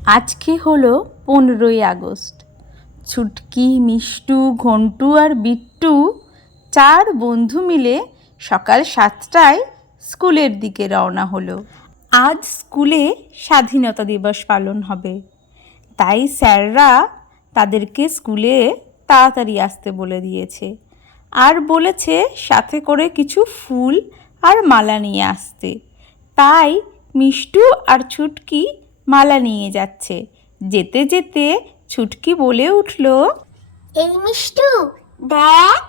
আজকে হলো 15ই আগস্ট। ছুটকি, মিষ্টু, ঘন্টু আর বিট্টু 4 বন্ধু মিলে সকাল 7টায় স্কুলের দিকে রওনা হলো। আজ স্কুলে স্বাধীনতা দিবস পালন হবে, তাই স্যাররা তাদেরকে স্কুলে তাড়াতাড়ি আসতে বলে দিয়েছে আর বলেছে সাথে করে কিছু ফুল আর মালা নিয়ে আসতে। তাই মিষ্টু আর ছুটকি মালা নিয়ে যাচ্ছে। যেতে যেতে ছুটকি বলে উঠল, এই মিষ্টু, দেখ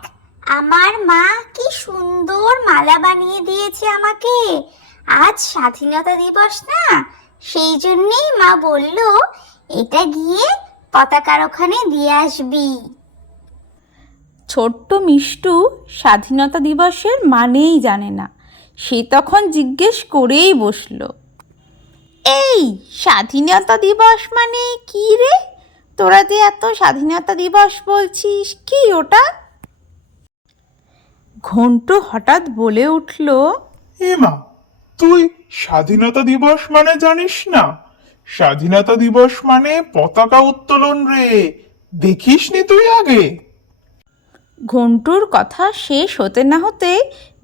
আমার মা কি সুন্দর মালা বানিয়ে দিয়েছে আমাকে। আজ স্বাধীনতা দিবস না, সেই জন্যেই মা বলল এটা গিয়ে পতাকার ওখানে দিয়ে আসবি। ছোট্ট মিষ্টু স্বাধীনতা দিবসের মানেই জানে না। সে তখন জিজ্ঞেস করেই বসলো, এই স্বাধীনতা দিবস মানে কি রে? তোরা যে এত স্বাধীনতা দিবস বলছিস, কি ওটা? ঘন্টু হঠাৎ বলে উঠল, এমা, তুই স্বাধীনতা দিবস মানে জানিস না? স্বাধীনতা দিবস মানে পতাকা উত্তোলন রে। দেখিসনি তুই আগে? ঘন্টুর কথা শেষ হতে না হতে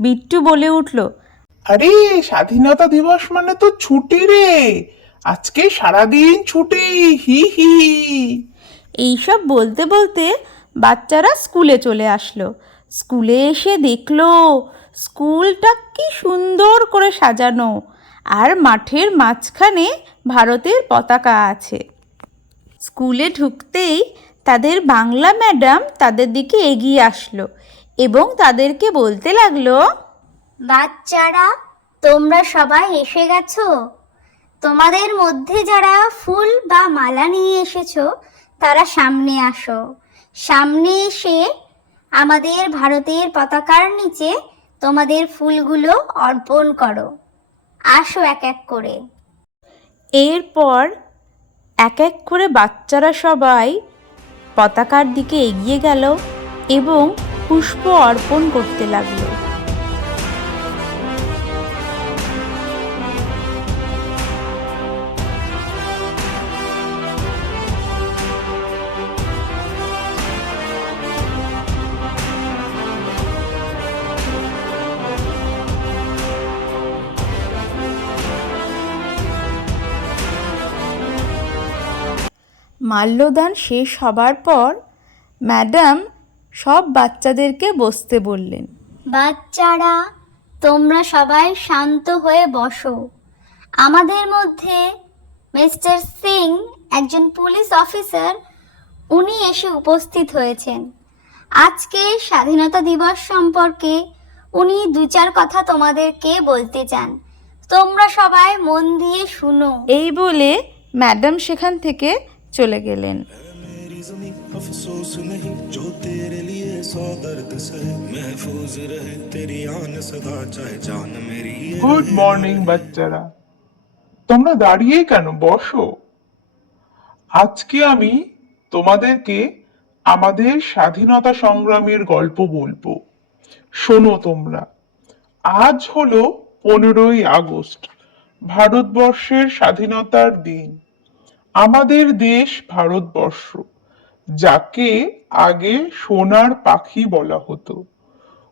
বিট্টু বলে উঠল, আরে স্বাধীনতা দিবস মানে তো ছুটি রে। আজকে সারাদিন ছুটি, হি হি। এইসব বলতে বলতে বাচ্চারা স্কুলে চলে আসলো। স্কুলে এসে দেখলো স্কুলটা কি সুন্দর করে সাজানো, আর মাঠের মাঝখানে ভারতের পতাকা আছে। স্কুলে ঢুকতেই তাদের বাংলা ম্যাডাম তাদের দিকে এগিয়ে আসলো এবং তাদেরকে বলতে লাগলো, বাচ্চারা, তোমরা সবাই এসে গেছো? তোমাদের মধ্যে যারা ফুল বা মালা নিয়ে এসেছো তারা সামনে আসো। সামনে এসে আমাদের ভারতের পতাকার নিচে তোমাদের ফুলগুলো অর্পণ করো। আসো এক এক করে। এরপর এক এক করে বাচ্চারা সবাই পতাকার দিকে এগিয়ে গেল এবং পুষ্প অর্পণ করতে লাগলো। মাল্যদান শেষ হবার পর ম্যাডাম সব বাচ্চাদেরকে বসতে বললেন। বাচ্চারা, তোমরা সবাই শান্ত হয়ে বসো। আমাদের মধ্যে মিস্টার সিং, একজন পুলিশ অফিসার, উনি এসে উপস্থিত হয়েছেন। আজকে স্বাধীনতা দিবস সম্পর্কে উনি 2-4 কথা তোমাদেরকে বলতে চান। তোমরা সবাই মন দিয়ে শুনো। এই বলে ম্যাডাম সেখান থেকে চলে গেলেন। अफसोस नहीं जो तेरे लिए सौ दर्द से महफूज रहे तेरी आन सदा चाहे जान मेरी। গুড মর্নিং বাচ্চারা, তোমরা দাঁড়িয়ে কেন? বসো। আজকে আমি তোমাদেরকে আমাদের স্বাধীনতা সংগ্রামের গল্প বলবো। শোনো তোমরা। আজ হলো 15ই আগস্ট, ভারতবর্ষের স্বাধীনতার দিন। আমাদের দেশ ভারতবর্ষ, যাকে আগে সোনার পাখি বলা হতো।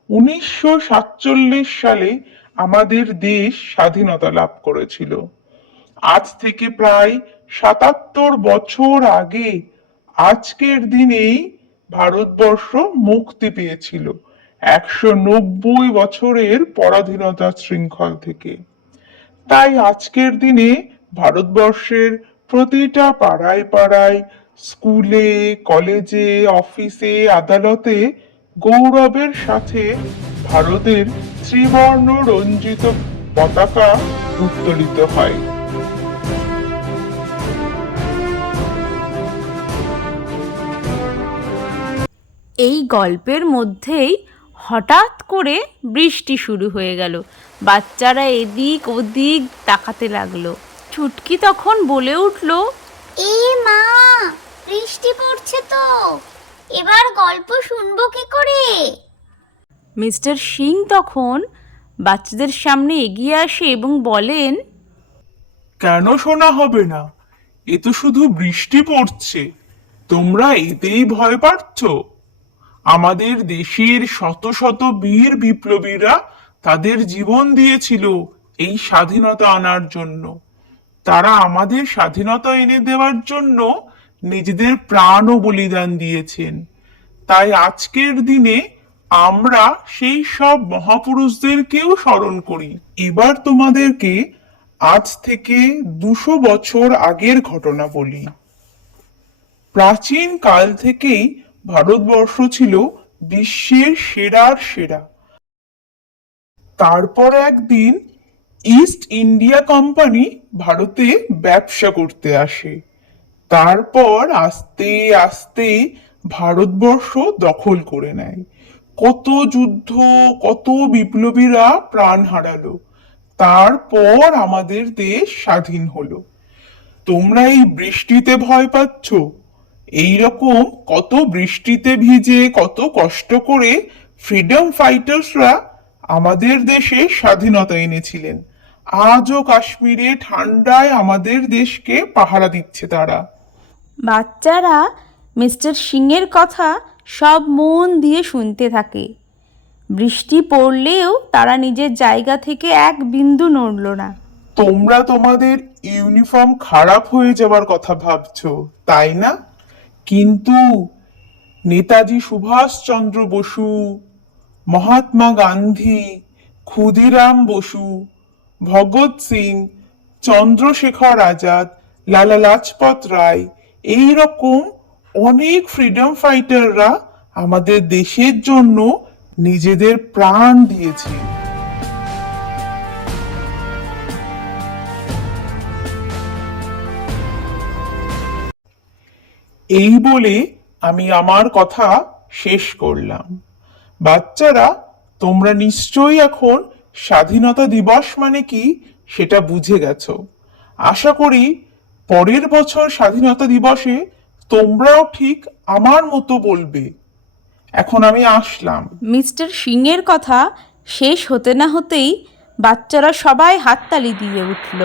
1947 সালে আমাদের দেশ স্বাধীনতা লাভ করেছিল। আজ থেকে প্রায় 77 বছর আগে আজকের দিনেই ভারতবর্ষ মুক্তি পেয়েছিল 190 বছরের পরাধীনতা শৃঙ্খল থেকে। তাই আজকের দিনে ভারতবর্ষের প্রতিটা পাড়ায় পাড়ায়, স্কুলে, কলেজে, অফিসে, আদালতে গৌরবের সাথে ভারতের ত্রিবর্ণ রঞ্জিত পতাকা উত্তোলিত হয়। এই গল্পের মধ্যেই হঠাৎ করে বৃষ্টি শুরু হয়ে গেল। বাচ্চারা এদিক ওদিক তাকাতে লাগলো। ছুটকি তখন বলে উঠল, এ মা, বৃষ্টি পড়ছে তো, এবার গল্প শুনবো কি করে? মিস্টার সিং তখন বাচ্চাদের সামনে এগিয়ে আসে এবং বলেন, কেন শোনা হবে না? এ তো শুধু বৃষ্টি পড়ছে, তোমরা এতেই ভয় পাচ্ছ? আমাদের দেশের শত শত বীর বিপ্লবীরা তাদের জীবন দিয়েছিল এই স্বাধীনতা আনার জন্য। তারা আমাদের স্বাধীনতা এনে দেওয়ার জন্য নিজেদের প্রাণও বলিদান দিয়েছেন। তাই আজকের দিনে আমরা সেই সব মহাপুরুষদেরকেও স্মরণ করি। এবার তোমাদেরকে আজ থেকে 200 বছর আগের ঘটনা বলি। প্রাচীন কাল থেকেই ভারতবর্ষ ছিল বিশ্বের সেরার সেরা। তারপর একদিন ইস্ট ইন্ডিয়া কোম্পানি ভারতে ব্যবসা করতে আসে। তারপর আস্তে আস্তে ভারতবর্ষ দখল করে নেয়। কত যুদ্ধ, কত বিপ্লবীরা প্রাণ হারালো। তারপর আমাদের দেশ স্বাধীন হলো। তোমরা এই বৃষ্টিতে ভয় পাচ্ছ? এইরকম কত বৃষ্টিতে ভিজে, কত কষ্ট করে ফ্রিডম ফাইটার্সরা আমাদের দেশে স্বাধীনতা এনেছিলেন। আজও কাশ্মীরে ঠান্ডায় আমাদের দেশকে পাহারা দিচ্ছে তারা। বাচ্চারা মিস্টার সিংয়ের কথা সব মন দিয়ে শুনতে থাকে। বৃষ্টি পড়লেও তারা নিজের জায়গা থেকে এক বিন্দু নড়ল না। তোমরা তোমাদের ইউনিফর্ম খারাপ হয়ে যাওয়ার কথা ভাবছো, তাই না? কিন্তু নেতাজি সুভাষচন্দ্র বসু, মহাত্মা গান্ধী, ক্ষুদিরাম বসু, ভগৎ সিং, চন্দ্রশেখর আজাদ, লালা লাজপত রায়, এই রকম অনেক ফ্রিডম ফাইটাররা আমাদের দেশের জন্য নিজেদের প্রাণ দিয়েছে। এই বলে আমি আমার কথা শেষ করলাম। বাচ্চারা, তোমরা নিশ্চয়ই এখন স্বাধীনতা দিবস মানে কি সেটা বুঝে গেছো। আশা করি পরের বছর স্বাধীনতা দিবসে তোমরাও ঠিক আমার মতো বলবে। এখন আমি আসলাম। মিস্টার সিংয়ের কথা শেষ হতে না হতেই বাচ্চারা সবাই হাততালি দিয়ে উঠল।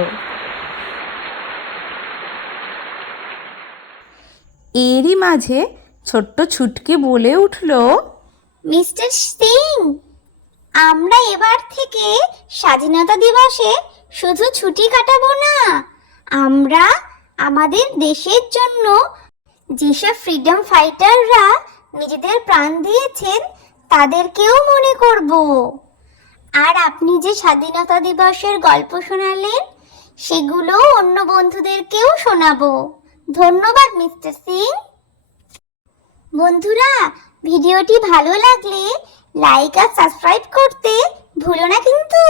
এরই মাঝে ছোট্ট ছুটকি বলে উঠল, মিস্টার সিং, আমরা এবার থেকে স্বাধীনতা দিবসে শুধু ছুটি কাটাবো না, আমরা আমাদের দেশের জন্য যেসব ফ্রিডম ফাইটাররা নিজেদের প্রাণ দিয়েছেন তাদেরকেও মনে করব। আর আপনি যে স্বাধীনতা দিবসের গল্প শোনালেন সেগুলো অন্য বন্ধুদেরকেও শোনাবো। ধন্যবাদ মিস্টার সিং। বন্ধুরা, ভিডিওটি ভালো লাগলে লাইক আর সাবস্ক্রাইব করতে ভুলো না কিন্তু।